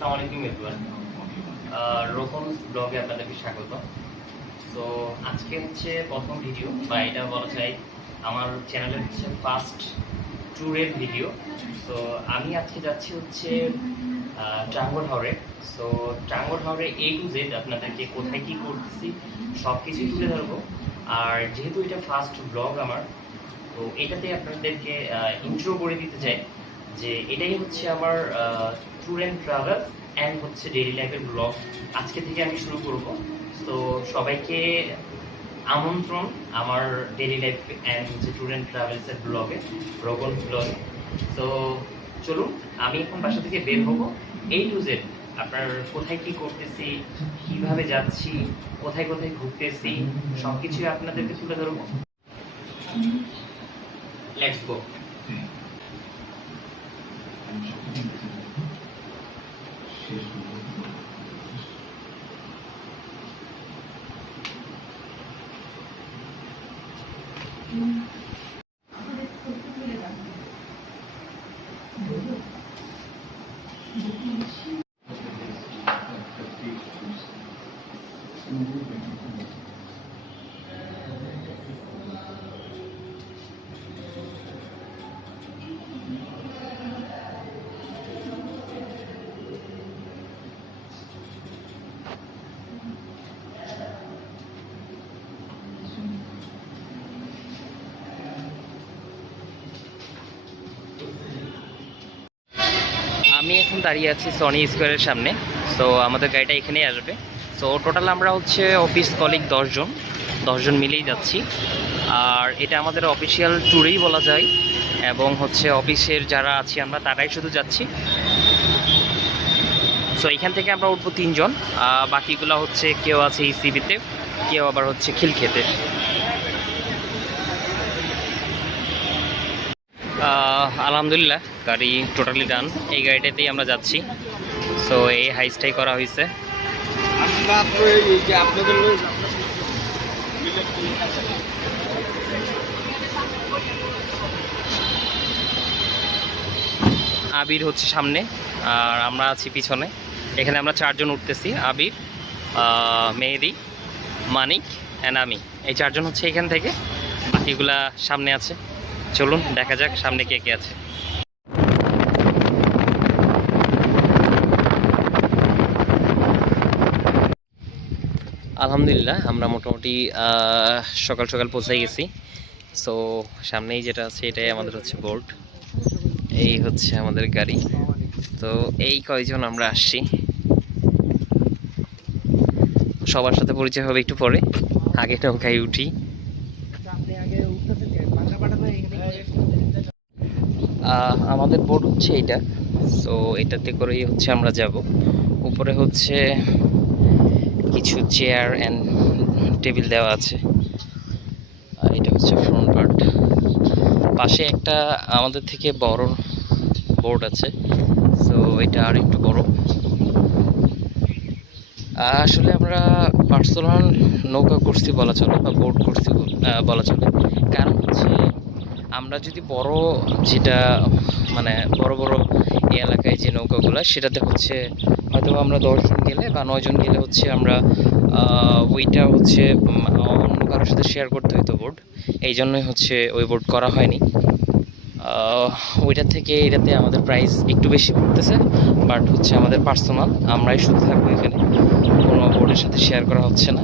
আসসালামু আলাইকুম এভরিওয়ান, রোকনস ব্লগে আপনাদেরকে স্বাগত। সো আজকে হচ্ছে প্রথম ভিডিও, বা এটা বলা যায় আমার চ্যানেলের হচ্ছে ফার্স্ট ট্যুরের ভিডিও। সো আমি আজকে যাচ্ছি হচ্ছে টাঙ্গর হাওরে। সো টাঙ্গর হাওরে A to Z আপনাদেরকে কোথায় কী করতেছি সব কিছুই তুলে ধরবো। আর যেহেতু এটা ফার্স্ট ব্লগ আমার, তো এটাতে আপনাদেরকে ইন্ট্রো করে দিতে চাই যে এটাই হচ্ছে আমার ট্যুর অ্যান্ড ট্রাভেল অ্যান্ড হচ্ছে ডেইলি লাইফের ব্লগ আজকে থেকে আমি শুরু করব। তো সবাইকে আমন্ত্রণ আমার ডেইলি লাইফ অ্যান্ড হচ্ছে ট্যুর অ্যান্ড ট্রাভেলসের ব্লগে, রোগন ব্লগে। তো চলুন, আমি এখন বাসা থেকে বের হবো। A to Z আপনার কোথায় কি করতেছি, কিভাবে যাচ্ছি, কোথায় কোথায় ঘুরতেছি সব কিছুই আপনাদেরকে তুলে ধরবো। Let's go. আমি এখন দাঁড়িয়ে আছি সনি স্কোয়ারের সামনে। সো আমাদের গাড়িটা এখানেই আসবে। সো টোটাল আমরা হচ্ছে অফিস কলিগ 10 জন মিলেই যাচ্ছি। আর এটা আমাদের অফিসিয়াল ট্যুরেই বলা যায়, এবং হচ্ছে অফিসের যারা আছি আমরা তারাই শুধু যাচ্ছি। সো এখান থেকে আমরা উঠবো 3 জন, বাকিগুলো হচ্ছে কেউ আছে ইসিবিতে, কেউ আবার হচ্ছে খিলক্ষেতে। আলহামদুলিল্লাহ গাড়ি টোটালি ডান, এই গাড়িটাতেই আমরা যাচ্ছি। সো এই হাইস্টাই করা হয়েছে। আবির হচ্ছে সামনে আর আমরা আছি পিছনে। এখানে আমরা 4 জন উঠতেছি, আবির, মেহেদি, মানিক অ্যান্ড আমি। এই 4 জন হচ্ছে এখান থেকে, বাকিগুলা সামনে আছে। চলুন দেখা যাক সামনে কে কে আছে। আলহামদুলিল্লাহ আমরা মোটামুটি সকাল সকাল পৌঁছে গেছি। সো সামনেই যেটা আছে এটাই আমাদের হচ্ছে বোর্ড, এই হচ্ছে আমাদের গাড়ি। তো এই কয়জন আমরা আসছি, সবার সাথে পরিচয় হবে একটু পরে, আগে নৌকায় উঠি। আমাদের বোর্ড হচ্ছে এইটা। সো এটাতে করেই হচ্ছে আমরা যাব। উপরে হচ্ছে কিছু চেয়ার অ্যান্ড টেবিল দেওয়া আছে। আর এটা হচ্ছে ফ্রন্ট পার্ট। পাশে একটা আমাদের থেকে বড় বোর্ড আছে। সো এটা আর একটু বড়। আসলে আমরা পার্সোনাল নৌকা করছি বলা চলে, বা বোট করছি বলা চলে। কারণ হচ্ছে আমরা যদি বড়, যেটা মানে বড় বড় এই এলাকায় যে নৌকাগুলো, সেটাতে হচ্ছে হয়তো আমরা 10 জন গেলে বা 9 জন গেলে হচ্ছে আমরা ওইটা হচ্ছে অন্য কারোর সাথে শেয়ার করতে হতো বোর্ড। এই জন্যই হচ্ছে ওই বোর্ড করা হয়নি। ওইটা থেকে এটাতে আমাদের প্রাইস একটু বেশি পড়তেছে, বাট হচ্ছে আমাদের পার্সোনাল, আমরাই শুধু থাকবো এখানে, কোনো বোর্ডের সাথে শেয়ার করা হচ্ছে না।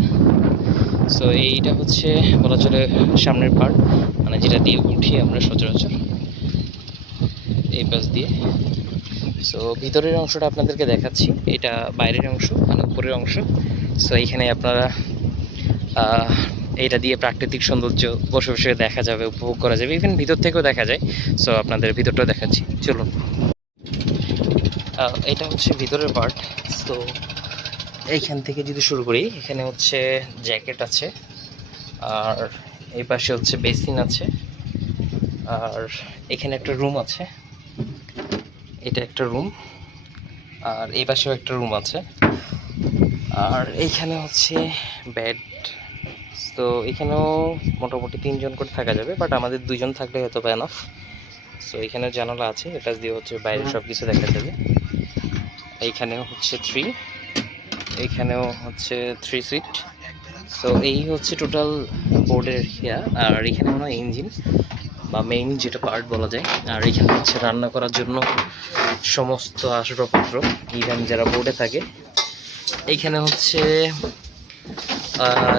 সো এইটা হচ্ছে বলা চলে সামনের পার্ট, মানে যেটা দিয়ে উঠি আমরা সচরাচর এই পাশ দিয়ে। সো ভিতরের অংশটা আপনাদেরকে দেখাচ্ছি, এটা বাইরের অংশ, মানে উপরের অংশ। সো এইখানে আপনারা এটা দিয়ে প্রাকৃতিক সৌন্দর্য বসে বসে দেখা যাবে, উপভোগ করা যাবে, ইভেন ভিতর থেকেও দেখা যায়। সো আপনাদের ভিতরটাও দেখাচ্ছি, চলুন। এটা হচ্ছে ভিতরের পার্ট। তো এইখান থেকে যদি শুরু করি, এখানে হচ্ছে জ্যাকেট আছে, আর এই পাশে হচ্ছে বেসিন আছে, আর এখানে একটা রুম আছে, এটা একটা রুম, আর এই পাশেও একটা রুম আছে, আর এইখানে হচ্ছে বেড। তো এখানেও মোটামুটি 3 জন করে থাকা যাবে, বাট আমাদের 2 জন থাকলে হয়তো এনাফ। সো এখানে জানালা আছে, এটা দিয়ে হচ্ছে বাইরে সব কিছু দেখা যাবে। এইখানেও হচ্ছে 3, এইখানেও হচ্ছে 3 সিট। সো এই হচ্ছে টোটাল বোর্ডের ইয়া। আর এখানে মনে হয় ইঞ্জিন বা মেইন যেটা পার্ট বলা যায়। আর এখানে হচ্ছে রান্না করার জন্য সমস্ত আসবাবপত্র, ইভেন যারা বোর্ডে থাকে। এইখানে হচ্ছে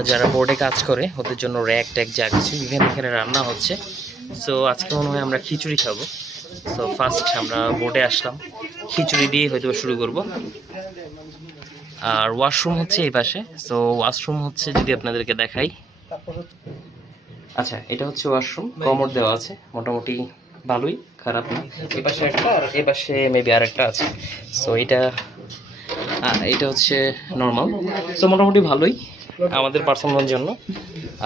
যারা বোর্ডে কাজ করে ওদের জন্য র্যাক ট্যাক যা কিছু, ইভেন এখানে রান্না হচ্ছে। সো আজকে মনে হয় আমরা খিচুড়ি খাবো। সো ফার্স্ট আমরা বোর্ডে আসলাম, খিচুড়ি দিয়ে হয়তো শুরু করব। আর ওয়াশরুম হচ্ছে এই পাশে। সো ওয়াশরুম হচ্ছে যদি আপনাদেরকে দেখাই, আচ্ছা এটা হচ্ছে ওয়াশরুম, কমোড দেওয়া আছে, মোটামুটি ভালোই, খারাপ না। এই পাশে একটা আর এই পাশে মেবি আর একটা আছে। সো এটা হচ্ছে নর্মাল। সো মোটামুটি ভালোই আমাদের পার্সোনাল জন্য।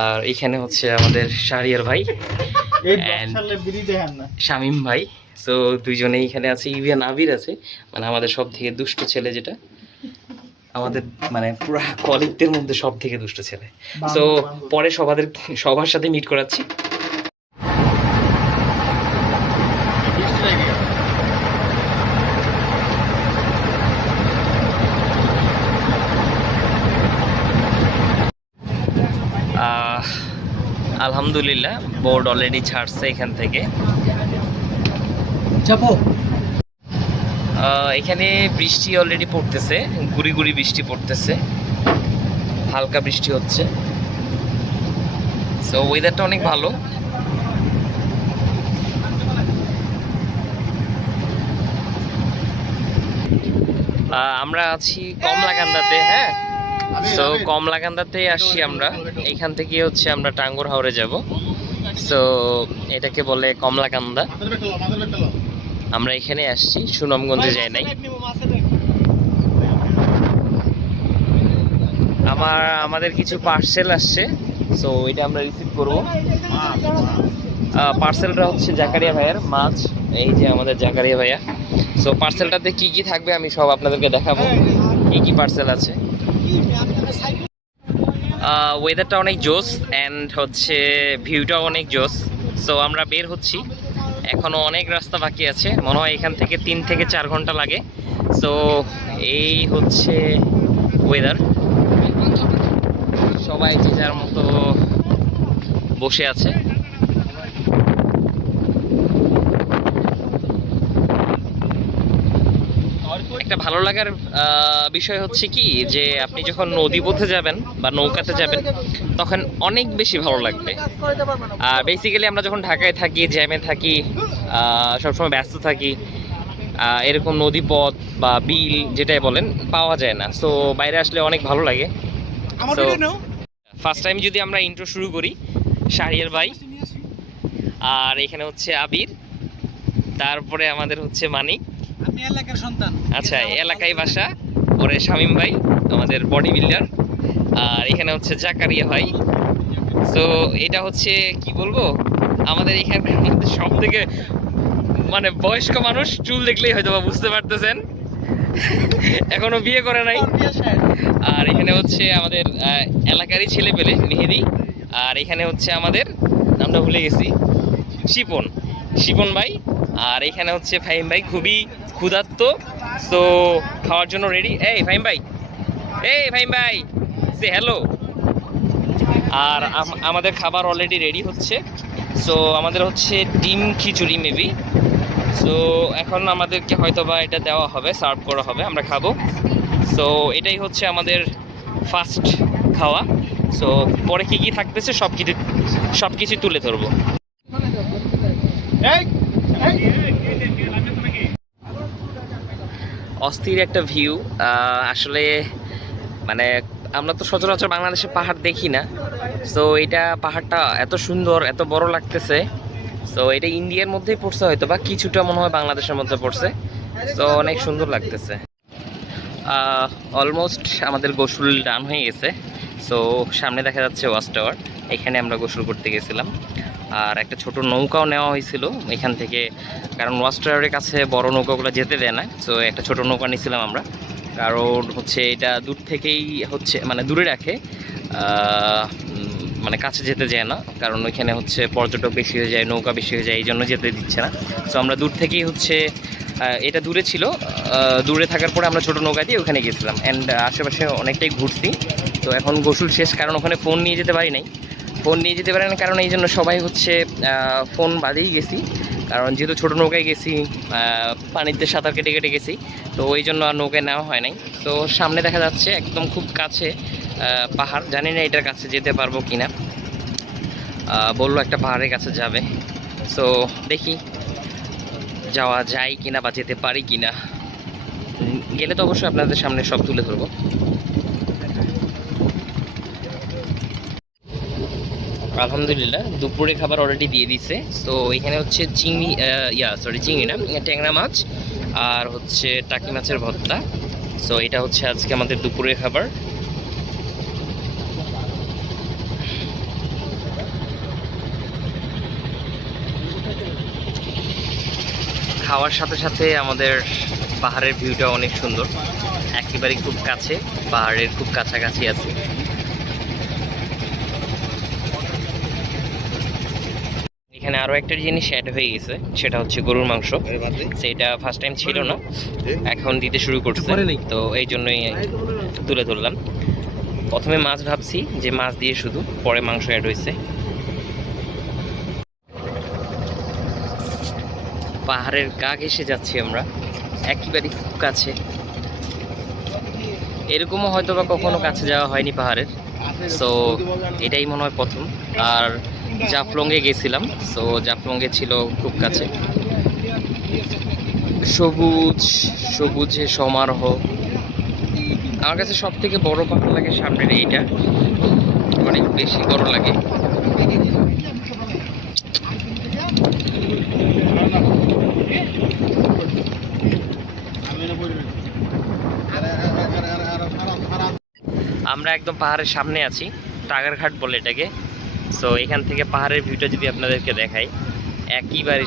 আর এখানে হচ্ছে আমাদের শাহরিয়ার ভাই শামীম ভাই। সো দুইজনেই এখানে আছে, ইভিয়ান আবির আছে, মানে আমাদের সব থেকে দুষ্ট ছেলে, যেটা আমাদের মানে পুরো কলিগদের মধ্যে সব থেকে দুষ্ট ছেলে। সো পরে সবার সাথে মিট করাচ্ছি। আলহামদুলিল্লাহ বোর্ড অলরেডি ছাড়ছে এখান থেকে। এখানে বৃষ্টি অলরেডি পড়তেছে, গুড়ি গুড়ি বৃষ্টি পড়তেছে, হালকা বৃষ্টি হচ্ছে। সো ওয়েদারটা অনেক ভালো। আমরা আছি কমলাকান্দাতে, হ্যাঁ। সো কমলাকান্দাতে আসছি আমরা, এখান থেকে হচ্ছে আমরা টাঙ্গুর হাওরে যাব। সো এটাকে বলে কমলাকান্দা। আমরা এখানে আসছি, সুনামগঞ্জে যাই নাই। আমাদের কিছু পার্সেল আসছে, সো এটা আমরা রিসিভ করব। পার্সেলটা হচ্ছে জাকারিয়া ভাইয়ার মাছ, এই যে আমাদের জাকারিয়া ভাইয়া। সো পার্সেলটাতে কি কি থাকবে আমি সব আপনাদেরকে দেখাবো, কি কি পার্সেল আছে। ওয়েদারটা অনেক জোস অ্যান্ড হচ্ছে ভিউটাও অনেক জোস। সো আমরা বের হচ্ছি, এখনও অনেক রাস্তা বাকি আছে, মনে হয় এখান থেকে 3 থেকে 4 ঘন্টা লাগে। সো এই হচ্ছে ওয়েদার, সবাই যে যার মতো বসে আছে। একটা ভালো লাগার বিষয় হচ্ছে কি, যে আপনি যখন নদী পথে যাবেন বা নৌকাতে যাবেন তখন অনেক বেশি ভালো লাগবে। আর বেসিক্যালি আমরা যখন ঢাকায় থাকি, জ্যামে থাকি, সবসময় ব্যস্ত থাকি, এরকম নদী পথ বা বিল যেটাই বলেন পাওয়া যায় না। সো বাইরে আসলে অনেক ভালো লাগে। সো ফার্স্ট টাইম যদি আমরা ইন্ট্রো শুরু করি, শাহরিয়ার ভাই, আর এখানে হচ্ছে আবির, তারপরে আমাদের হচ্ছে মানিক, আমি এলাকার সন্তান। আচ্ছা এলাকায় বাসা, পরে শামীম ভাই আমাদের বডি বিল্ডার, আর এখানে হচ্ছে জাকারিয়া ভাই। সো এটা হচ্ছে কি বলবো, আমাদের এখানকার মধ্যে সব থেকে মানে বয়স্ক মানুষ, চুল দেখলেই হয়তো বা বুঝতে পারতেছেন, এখনো বিয়ে করে নাই। আর এখানে হচ্ছে আমাদের এলাকারই ছেলে পেলে মেহেদি, আর এখানে হচ্ছে আমাদের নামটা ভুলে গেছি, শিপন ভাই, আর এখানে হচ্ছে ফাহিম ভাই, খুবই ক্ষুধার্ত। সো খাওয়ার জন্য রেডি। এই ফাহিম ভাই সে হ্যালো। আর আমাদের খাবার অলরেডি রেডি হচ্ছে। সো আমাদের হচ্ছে ডিম খিচুড়ি মেবি। সো এখন আমাদেরকে হয়তো বা এটা দেওয়া হবে, সার্ভ করা হবে, আমরা খাবো। সো এটাই হচ্ছে আমাদের ফার্স্ট খাওয়া। সো পরে কি কি থাকতেছে সব কিছু তুলে ধরবো। অস্থির একটা ভিউ আসলে, মানে আমরা তো সচরাচর বাংলাদেশে পাহাড় দেখি না। সো এটা পাহাড়টা এত সুন্দর, এত বড় লাগতেছে। সো এটা ইন্ডিয়ার মধ্যেই পড়ছে হয়তো বা কিছুটা মনে হয় বাংলাদেশের মধ্যে পড়ছে। সো অনেক সুন্দর লাগতেছে। অলমোস্ট আমাদের গোসল ডান হয়ে গেছে। সো সামনে দেখা যাচ্ছে ওয়াচ টাওয়ার, এখানে আমরা গোসল করতে গেছিলাম। আর একটা ছোট নৌকাও নেওয়া হয়েছিল এখান থেকে, কারণ ওয়াচ টাওয়ারের কাছে বড় নৌকাগুলো যেতে দেয় না। সো একটা ছোট নৌকা নিয়েছিলাম আমরা, কারণ হচ্ছে এটা দূর থেকেই হচ্ছে মানে দূরে রাখে, মানে কাছে যেতে যায় না, কারণ ওইখানে হচ্ছে পর্যটক বেশি হয়ে যায়, নৌকা বেশি হয়ে যায়, এই জন্য যেতে দিচ্ছে না। সো আমরা দূর থেকেই হচ্ছে এটা দূরে ছিল, দূরে থাকার পরে আমরা ছোটো নৌকা দিয়ে ওখানে গেছিলাম অ্যান্ড আশেপাশে অনেকটাই ঘুরছি। তো এখন গোসল শেষ, কারণ ওখানে ফোন নিয়ে যেতে পারি নাই। ফোন নিয়ে যেতে পারে না কারণ এই জন্য সবাই হচ্ছে ফোন বাদেই গেছি, কারণ যেহেতু ছোটো নৌকায় গেছি, পানিতে সাঁতার কেটে কেটে গেছি, তো ওই জন্য আর নৌকায় নেওয়া হয় নাই। তো সামনে দেখা যাচ্ছে একদম খুব কাছে পাহাড়, জানি না এটার কাছে যেতে পারবো কি না। বললো একটা পাহাড়ের কাছে যাবে, সো দেখি যাওয়া যায় কিনা বা যেতে পারি কিনা। গেলে তো অবশ্যই আপনাদের সামনে সব তুলে ধরবো। আলহামদুলিল্লাহ দুপুরে খাবার অলরেডি দিয়ে দিছে। সো এখানে হচ্ছে চিংড়ি, চিংড়ি না, ট্যাংরা মাছ আর হচ্ছে টাকি মাছের ভর্তা। সো এটা হচ্ছে আজকে আমাদের দুপুরের খাবার। খাওয়ার সাথে সাথে আমাদের পাহাড়ের ভিউটা অনেক সুন্দর, একেবারে খুব কাছে, পাহাড়ের খুব কাছাকাছি আছে। এখানে আরও একটা জিনিস অ্যাড হয়ে গেছে, সেটা হচ্ছে গরুর মাংস। সেটা ফার্স্ট টাইম ছিল না, এখন দিতে শুরু করছে, তো এই জন্যই তুলে ধরলাম। প্রথমে মাছ ভাবছি যে মাছ দিয়ে শুধু, পরে মাংস অ্যাড হয়েছে। পাহাড়ের গা ঘেঁষে যাচ্ছি আমরা, একেবারে খুব কাছে। এরকমও হয়তো বা কখনো কাছে যাওয়া হয়নি পাহাড়ের, সো এটাই মনে হয় প্রথম। আর জাফলংয়ে গেছিলাম, সো জাফলংয়ে ছিল খুব কাছে। সবুজ সবুজে সমারোহ। আমার কাছে সব থেকে বড় পাহাড় লাগে সামনের এইটা, অনেক বেশি বড় লাগে। আমরা একদম পাহাড়ের সামনে আছি, টাগারঘাট বলে এটাকে। সো এখান থেকে পাহাড়ের ভিউটা যদি আপনাদেরকে দেখাই, একইবারে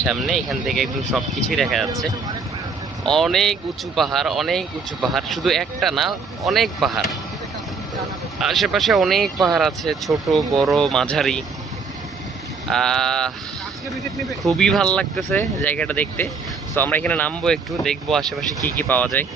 সামনে, এখান থেকে একদম সব কিছুই দেখা যাচ্ছে। অনেক উঁচু পাহাড়, অনেক উঁচু পাহাড়, শুধু একটা না, অনেক পাহাড়। আশেপাশে অনেক পাহাড় আছে, ছোট বড় মাঝারি। খুবই ভালো লাগতেছে জায়গাটা দেখতে। তো আমরা এখানে নামবো, একটু দেখবো আশেপাশে কি কি পাওয়া যায়।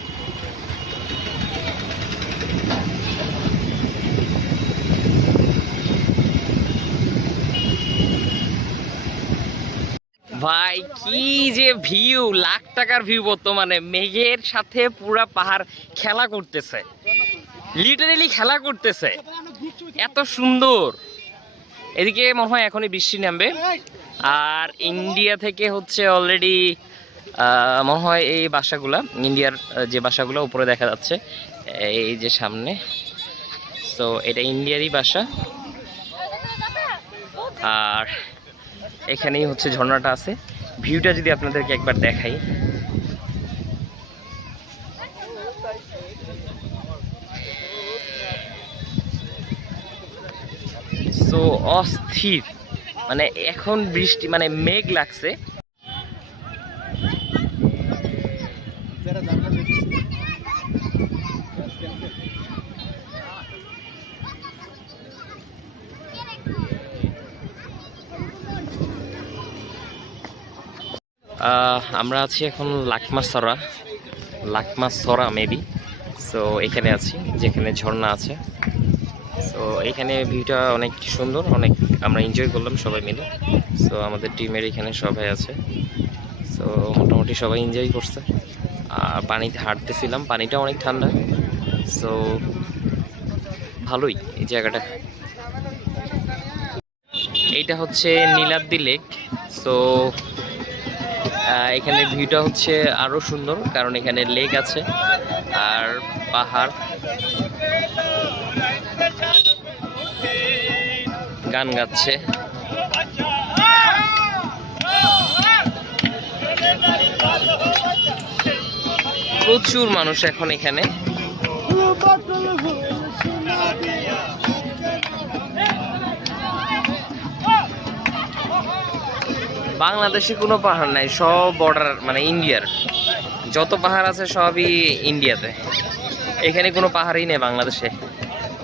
ভাই কি যে ভিউ, লাখ টাকার ভিউ বর্তমানে। মেঘের সাথে পুরা পাহাড় খেলা করতেছে, লিটারেলি খেলা করতেছে, এত সুন্দর। এদিকে মনে হয় এখনই বৃষ্টি নামবে। আর ইন্ডিয়া থেকে হচ্ছে অলরেডি মনে হয় এই বাসাগুলা, ইন্ডিয়ার যে বাসাগুলো উপরে দেখা যাচ্ছে এই যে সামনে, সো এটা ইন্ডিয়ারই বাসা। আর এখানেই হচ্ছে ঝর্ণাটা আছে। ভিউটা যদি আপনাদেরকে একবার দেখাই, সো অস্থির। মানে এখন বৃষ্টি, মানে মেঘ লাগছে। আমরা আছি এখন লাকমাসরা মেবি। সো এখানে আছি যেখানে ঝর্ণা আছে। সো এখানে ভিউটা অনেক সুন্দর, অনেক আমরা এনজয় করলাম সবাই মিলে। সো আমাদের টিমের এখানে সবাই আছে, সো মোটামুটি সবাই এনজয় করছে। আর পানিতে হাঁটতেছিলাম, পানিটা অনেক ঠান্ডা, সো ভালোই এই জায়গাটা। এইটা হচ্ছে নীলাদ্রি লেক। সো এখানে ভিউটা হচ্ছে আরো সুন্দর, কারণ এখানে লেক আছে আর পাহাড়। গান গাচ্ছে, প্রচুর মানুষ এখন এখানে। বাংলাদেশে কোনো পাহাড় নাই, সব বর্ডার, মানে ইন্ডিয়ার যত পাহাড় আছে সবই ইন্ডিয়াতে। এখানে কোনো পাহাড়ই নেই বাংলাদেশে।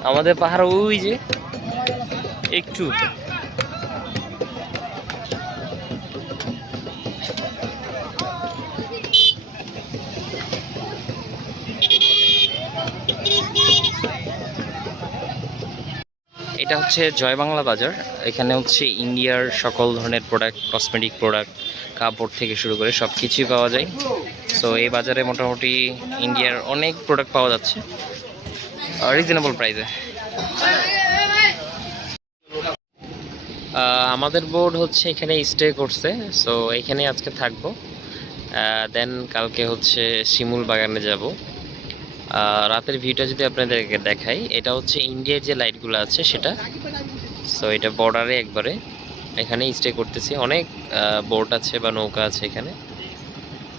আমাদের পাহাড় ওই যে একটু। এটা হচ্ছে জয় বাংলা বাজার। এখানে হচ্ছে ইন্ডিয়ার সকল ধরনের প্রোডাক্ট, কসমেটিক প্রোডাক্ট, কাপড় থেকে শুরু করে সব কিছুই পাওয়া যায়। সো এই বাজারে মোটামুটি ইন্ডিয়ার অনেক প্রোডাক্ট পাওয়া যাচ্ছে রিজনেবল প্রাইসে। আমাদের বোর্ড হচ্ছে এখানে স্টে করছে, সো এখানে আজকে থাকবো। দেন কালকে হচ্ছে শিমুল বাগানে যাব। রাতের ভিউটা যদি আপনাদেরকে দেখাই, এটা হচ্ছে ইন্ডিয়ার যে লাইটগুলো আছে সেটা। সো এটা বর্ডারে একবারে, এখানে স্টে করতেছি। অনেক বোট আছে বা নৌকা আছে এখানে।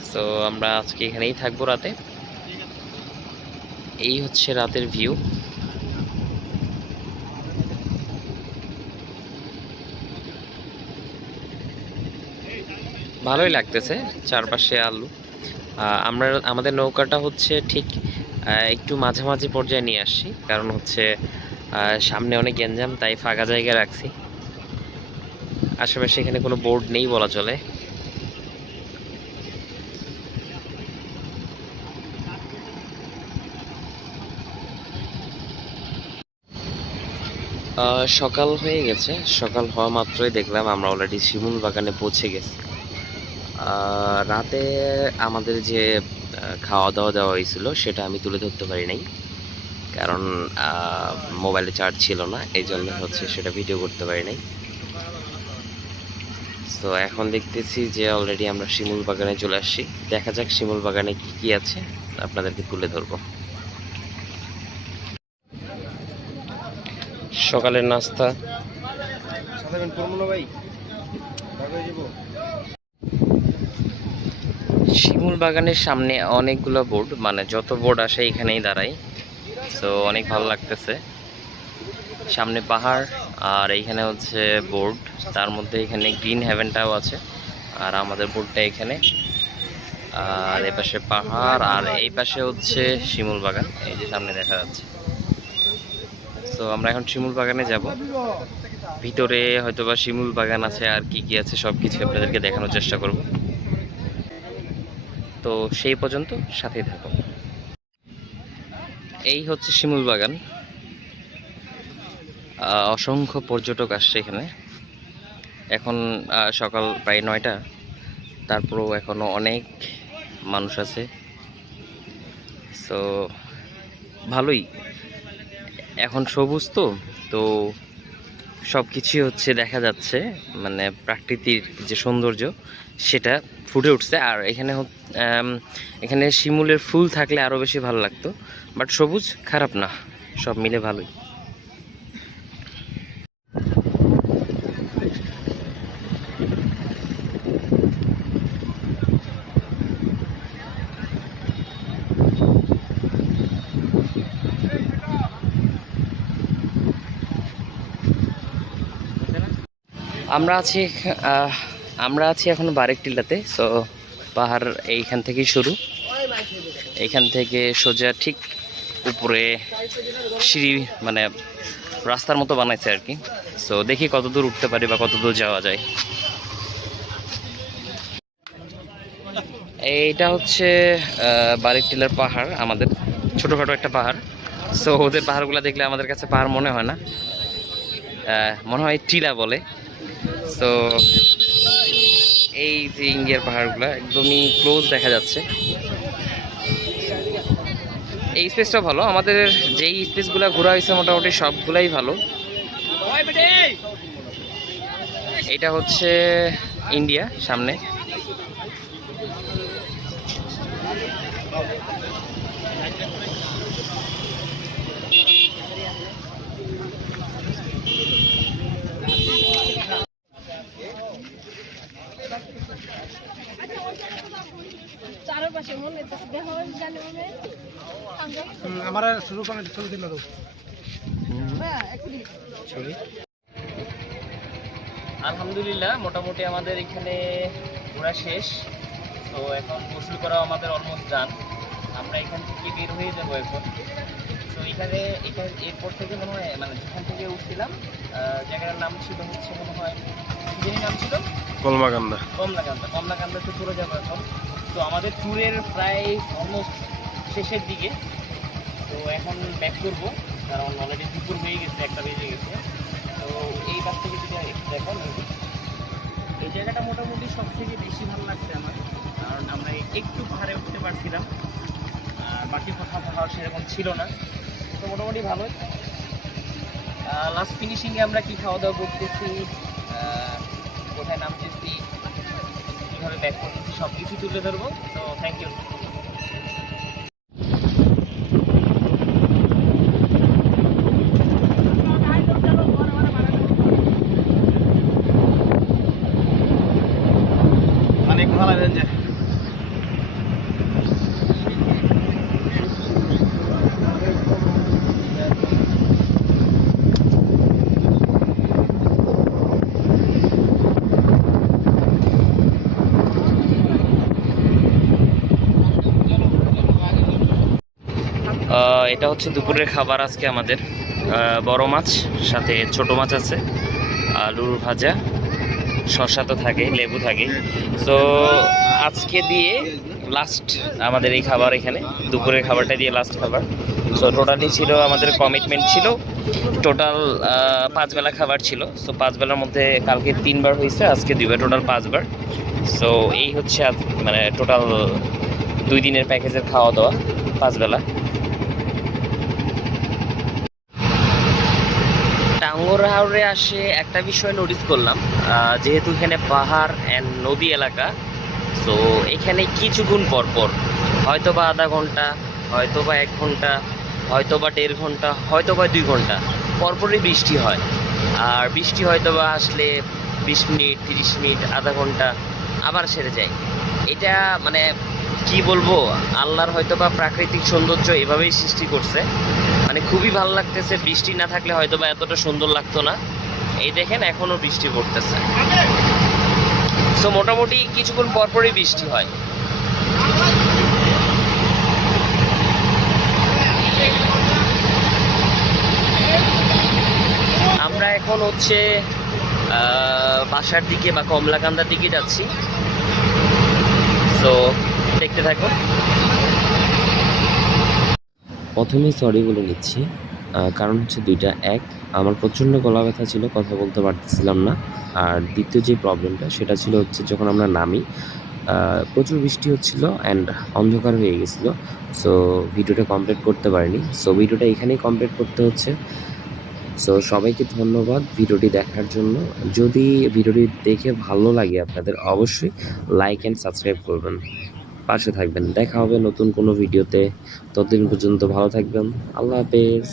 সো আমরা আজকে এখানেই থাকবো রাতে। এই হচ্ছে রাতের ভিউ। ভালোই লাগতেছে, চারপাশে আলু। আমাদের নৌকাটা হচ্ছে ঠিক একটু মাঝামাঝি পর্যায়ে নিয়ে আসছি, কারণ হচ্ছে সামনে অনেক গ্যাঞ্জাম, তাই ফাঁকা জায়গা রাখছি। আশেপাশে এখানে কোনো বোর্ড নেই বলা চলে। সকাল হয়ে গেছে, সকাল হওয়া মাত্রই দেখলাম আমরা অলরেডি শিমুল বাগানে পৌঁছে গেছি। রাতে আমাদের যে খাওয়া দাওয়া দেওয়া হয়েছিল সেটা আমি তুলে ধরতে পারি নাই, কারণ মোবাইলে চার্জ ছিল না, এই জন্য হচ্ছে সেটা ভিডিও করতে পারি নাই। তো এখন দেখতেছি যে অলরেডি আমরা শিমুল বাগানে চলে আসছি। দেখা যাক শিমুল বাগানে কি কি আছে, আপনাদেরকে তুলে ধরবো। সকালের নাস্তা, শিমুল বাগানের সামনে অনেকগুলো বোর্ড, মানে যত বোর্ড আসে এখানেই দাঁড়ায়। সো অনেক ভালো লাগতেছে। সামনে পাহাড় আর এইখানে হচ্ছে বোর্ড, তার মধ্যে এখানে গ্রিন হেভেনটাও আছে, আর আমাদের বোর্ডটা এখানে। আর এই পাশে পাহাড়, আর এই পাশে হচ্ছে শিমুল বাগান, এই যে সামনে দেখা যাচ্ছে। সো আমরা এখন শিমুল বাগানে যাব। ভিতরে হয়তোবা শিমুল বাগান আছে, আর কি কি আছে সব কিছু আপনাদেরকে দেখানোর চেষ্টা করব। তো সেই পর্যন্ত সাথেই থাকুন। এই হচ্ছে শিমুল বাগান। অসংখ্য পর্যটক আসছে এখানে। এখন সকাল প্রায় 9টা, তারপরেও এখনো অনেক মানুষ আছে। সো ভালোই, এখন সবুজ তো তো সব কিছুই হচ্ছে দেখা যাচ্ছে, মানে প্রাকৃতিক যে সৌন্দর্য সেটা ফুটে উঠছে। আর এখানে শিমুলের ফুল থাকলে আরও বেশি ভালো লাগতো, বাট সবুজ খারাপ না, সব মিলে ভালোই। আমরা আছি আমরা আছি এখন বারেকটিলাতে। সো পাহাড় এইখান থেকেই শুরু, এইখান থেকে সোজা ঠিক উপরে সিঁড়ি, মানে রাস্তার মতো বানাইছে আর কি। সো দেখি কত দূর উঠতে পারি বা কত দূর যাওয়া যায়। এইটা হচ্ছে বারেকটিলার পাহাড়, আমাদের ছোটোখাটো একটা পাহাড়। সো ওদের পাহাড়গুলো দেখলে আমাদের কাছে পাহাড় মনে হয় না, মনে হয় টিলা বলে। সো এই যে ইন্ডিয়ার পাহাড়গুলো একদমই ক্লোজ দেখা যাচ্ছে। এই স্পেসটা ভালো, আমাদের যেই স্পেসগুলো ঘোরা হয়েছে মোটামুটি সবগুলাই ভালো। এটা হচ্ছে ইন্ডিয়া সামনে। আলহামদুলিল্লাহ মোটামুটি আমাদের এখানে ঘোরা শেষ। তো এখন গোসল করা আমাদের অলমোস্ট ডান। আমরা এখান থেকে বের হয়ে যাবো এখন। তো এখানে এরপর থেকে মনে হয়, মানে যেখান থেকে উঠছিলাম জায়গাটার নাম ছিল হচ্ছে মনে হয়, যেই নাম ছিল কমলাকান্দা। কমলাকান্দাতে চলে যাবো এখন। তো আমাদের ট্যুরের প্রায় অলমোস্ট শেষের দিকে। তো এখন ব্যাক করবো, কারণ অলরেডি দুপুর হয়ে গেছে, 1টা বেজে গেছে। তো এই পাশ থেকে যদি একটু দেখো, এই জায়গাটা মোটামুটি সব থেকে বেশি ভালো লাগছে আমার, কারণ আমরা একটু পাহাড়ে উঠতে পারছিলাম, আর বাকি কোথাও পাহাড় সেরকম ছিল না, তো মোটামুটি ভালোই। লাস্ট ফিনিশিংয়ে আমরা কি খাওয়া দাওয়া করতেছি, কোথায় নামতেছি, কীভাবে ব্যাক করতেছি, সব কিছু তুলে ধরবো। তো থ্যাংক ইউ। অনেক ভালো লাগছে। এটা হচ্ছে দুপুরের খাবার আজকে আমাদের। বড় মাছ, সাথে ছোট মাছ আছে, আলুর ভাজা, শসা তো থাকে, লেবু থাকে। তো আজকে দিয়ে লাস্ট আমাদের এই খাবার, এখানে দুপুরের খাবারটা দিয়ে লাস্ট খাবার। সো টোটালি ছিল আমাদের কমিটমেন্ট ছিল টোটাল 5 বেলা খাবার ছিল। সো 5 বেলার মধ্যে কালকে 3 বার হয়েছে, আজকে 2 বার, টোটাল 5 বার। সো এই হচ্ছে আজ মানে টোটাল 2 দিনের প্যাকেজের খাওয়া দাওয়া 5 বেলা। টাঙ্গুয়ার হাওরে আসে একটা বিষয় নোটিস করলাম, যেহেতু এখানে পাহাড় অ্যান্ড নদী এলাকা, সো এখানে কিছুক্ষণ পরপর, হয়তো বা আধা ঘন্টা, হয়তো বা 1 ঘন্টা, হয়তো বা 1.5 ঘন্টা, হয়তো বা 2 ঘন্টা পরপরই বৃষ্টি হয়। আর বৃষ্টি হয়তো বা আসলে 20 মিনিট, 30 মিনিট, আধা ঘন্টা, আবার সেরে যায়। এটা মানে কি বলবো, আল্লাহর হয়তো বা প্রাকৃতিক সৌন্দর্য এভাবেই সৃষ্টি করছে। মানে খুবই ভালো লাগতেছে। বৃষ্টি না থাকলে হয়তো বা এতটা সুন্দর লাগতো না। এই দেখেন এখনো বৃষ্টি পড়তেছে। সো মোটামুটি কিছুক্ষণ পরপরই বৃষ্টি হয়। আমরা এখন হচ্ছে বাসার দিকে বা কমলাকান্দার দিকে যাচ্ছি। সো দেখতে থাকুন। প্রথমেই সরি বলে নিচ্ছি, কারণ হচ্ছে দুইটা। এক, আমার প্রচণ্ড গলা ব্যথা ছিল, কথা বলতে পারতেছিলাম না। আর দ্বিতীয় যে প্রবলেমটা সেটা ছিল হচ্ছে যখন আমরা নামি প্রচুর বৃষ্টি হচ্ছিল অ্যান্ড অন্ধকার হয়ে গেছিলো। সো ভিডিওটা কমপ্লিট করতে পারিনি। সো ভিডিওটা এখানেই কমপ্লিট করতে হচ্ছে। সো সবাইকে ধন্যবাদ ভিডিওটি দেখার জন্য। যদি ভিডিওটি দেখে ভালো লাগে আপনাদের, অবশ্যই লাইক অ্যান্ড সাবস্ক্রাইব করবেন, পাশে থাকবেন। দেখা হবে নতুন কোনো ভিডিওতে। ততদিন পর্যন্ত ভালো থাকবেন। আল্লাহ হাফেজ।